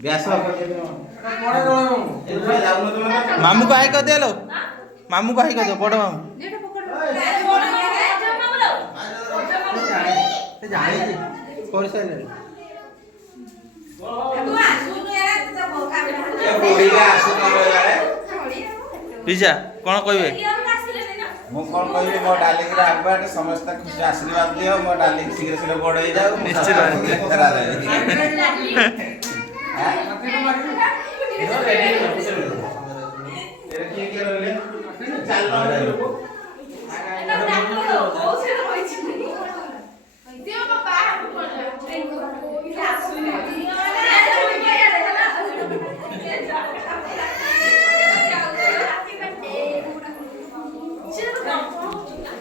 ବ୍ୟାସ ମାମୁଁ କୁ ହାଇ କରିଦିଅ ଲୋ ମାମୁଁ କୁ ହାଇ କରିଦିଅ ବଡ଼ ମାମୁଁ କରିସାରିଲେଣି ପିଜା କ'ଣ କହିବେ ମୁଁ କ'ଣ କହିବି ମୋ ଡାଲିକିର ଆଗୁଆଟେ ସମସ୍ତେ ଖୁସି ଆଶୀର୍ବାଦ ଦିଅ ମୋ ଡାଲି ଶୀଘ୍ର ଶୀଘ୍ର ବଡ଼ ହେଇଯାଉ ନିଶ୍ଚିତ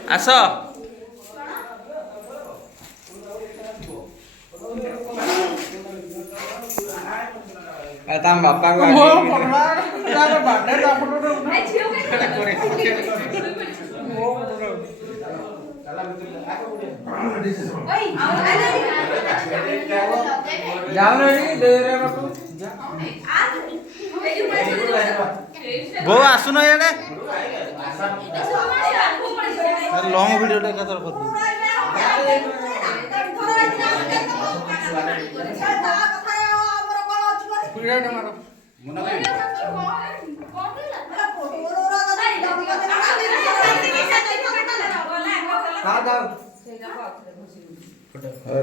ଆସ ତମ ବାପାଙ୍କୁ ବୋଉ ଆସୁନ ଇଆଡ଼େ ଲଙ୍ଗ ଭିଡ଼ିଓଟା ଏକାଥର କରିଦେବି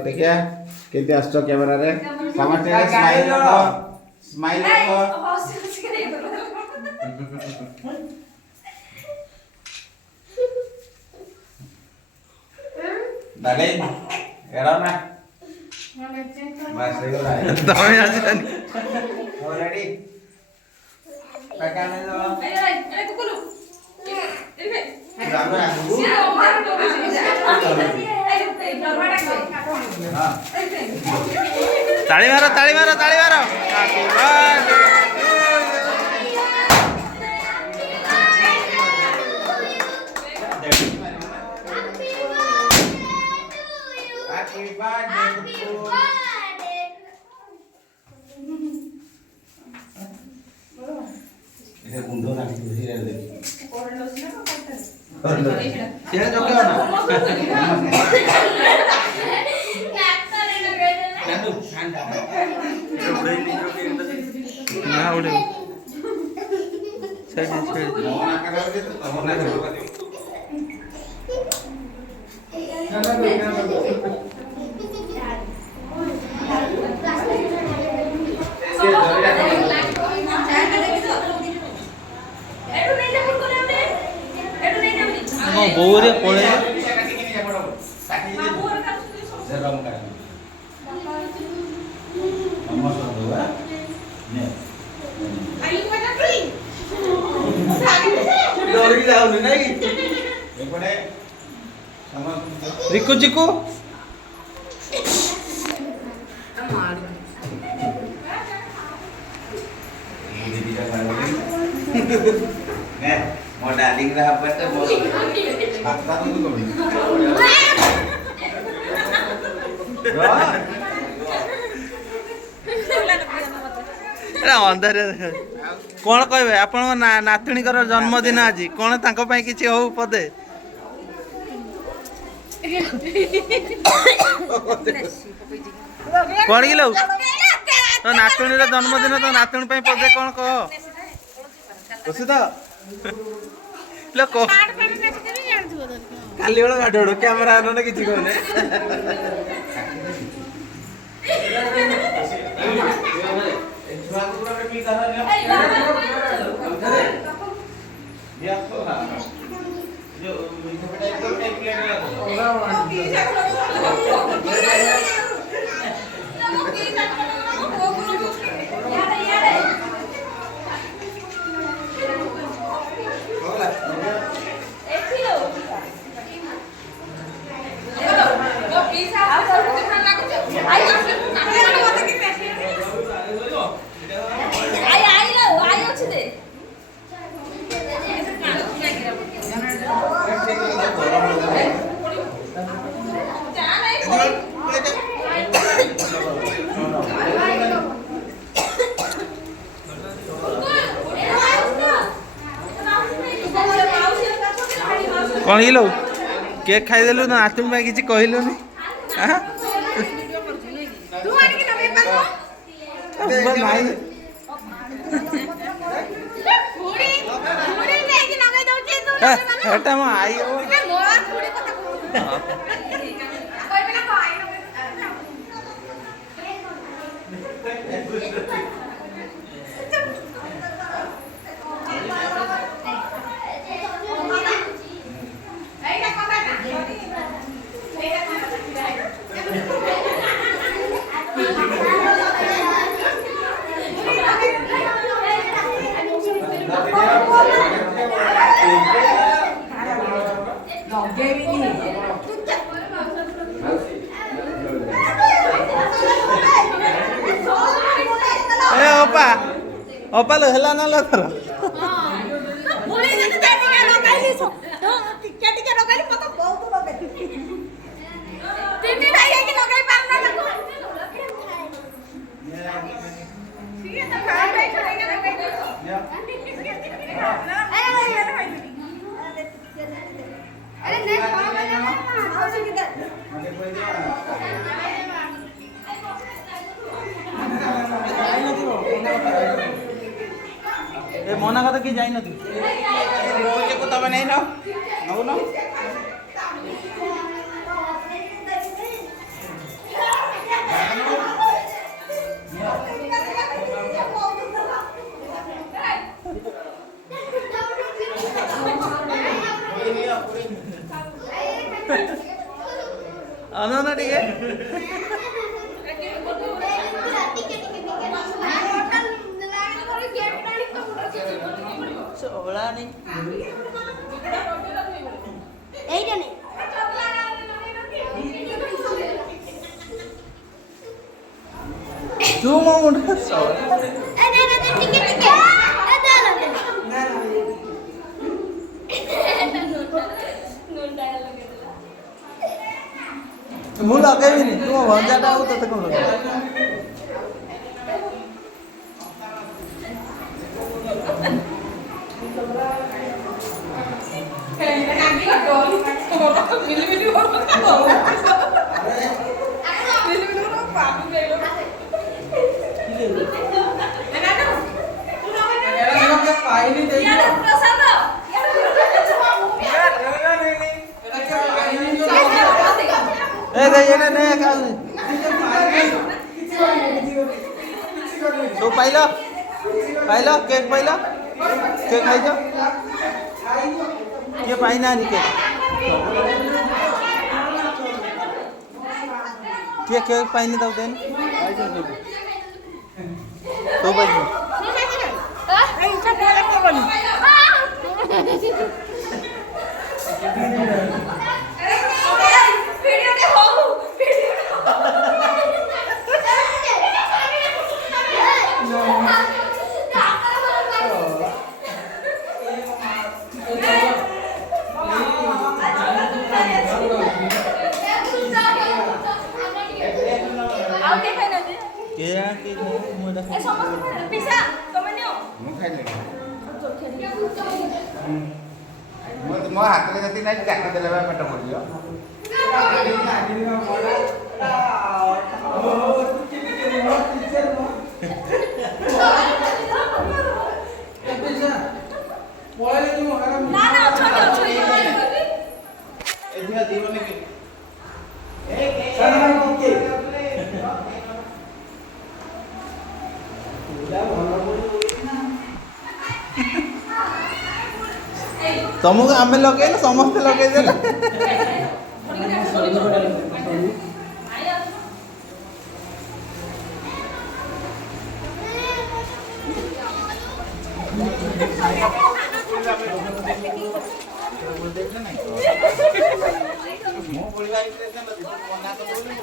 ଦେଖିଆ କେମିତି ଆସୁଛ କ୍ୟାମେରାରେ ସମସ୍ତେ ସ୍ମାଇଲ୍ डाले एड़ा ना बस रेगुलर तमे आछन ऑलरेडी पैका में लो ए कुकुलु ए जानो हां ताली मारो ताली मारो ताली मारो हैप्पी बर्थडे इसे गुंडो ना धीरे धीरे सेड़ा जो क्या ना ना उड़े साइड साइड मोना करा दे तो मोना करा बोरे पड़े रिकु chikoo mau daling lah apa tuh mau fakta tuh tuh अंधारे कौन कहे आप नातुणीकर जन्मदिन आज कौन तांको पाई किछि हो पदे कौन कि लो तो नातुणी जन्मदिन तो नातुणी पाई पदे कौन कह लो को काली वाला गाडोड़ कैमरा आनो किछि कहने कौन लो केक खाईदेलु ना नातुणी ପାଇଁ କିଛି କହିଲୁନି ଆଁ तू आनी के नबे पाको नहीं खुड़ी खुड़ी लेके नगे दउची तू एटा म आई हो मोर खुड़ी कथा कोइ बेला खाई ए ओपा ओपा लो हला ना लो थर बोले जते टिके लगाइली सो तो टिके लगाइली पता बहुत लगाइली तीन भाई है कि लगाइ पारना ना ठीक है तो भाई भाई छोड़ेंगे लगाइ अरे नहीं खाओ ना आओ से किधर ए मना कथा कि जाई न तू पूजे को तब नहीं ना नौ ना अनो ना ठीक है सोला नहीं এইটা নেই तू मो मुंडा सोला এই না না টিকে টিকে এই দে লাগে मु लगाई नहीं तू भंजाटा हो तते कोन लगे ए गई ने ने का तो पाइलो केक पाइलो केक खाई जा ये पाई ना नहीं केक पाई नहीं दो देन तो भाई এই এটা লাগে বলি ভিডিওতে হও ଆଉ କେ ଖାଇନା ଯେ के मु ए समस्त पिसा तमे नियो ମୁଁ ଖାଇଲି ମୋ ହାତରେ ଯଦି ନାହିଁ ଚାକି ଦେଲେ ବା ପେଟ ପଡ଼ିବ ନା ନା ଅଛନ୍ତି ଅଛନ୍ତି ଏ ଝିଅ ଜୀବନ କି तुमको आम लगे समस्ते लगे ମୁଁ ବୋଳିବା ମନା କରିଦେଲି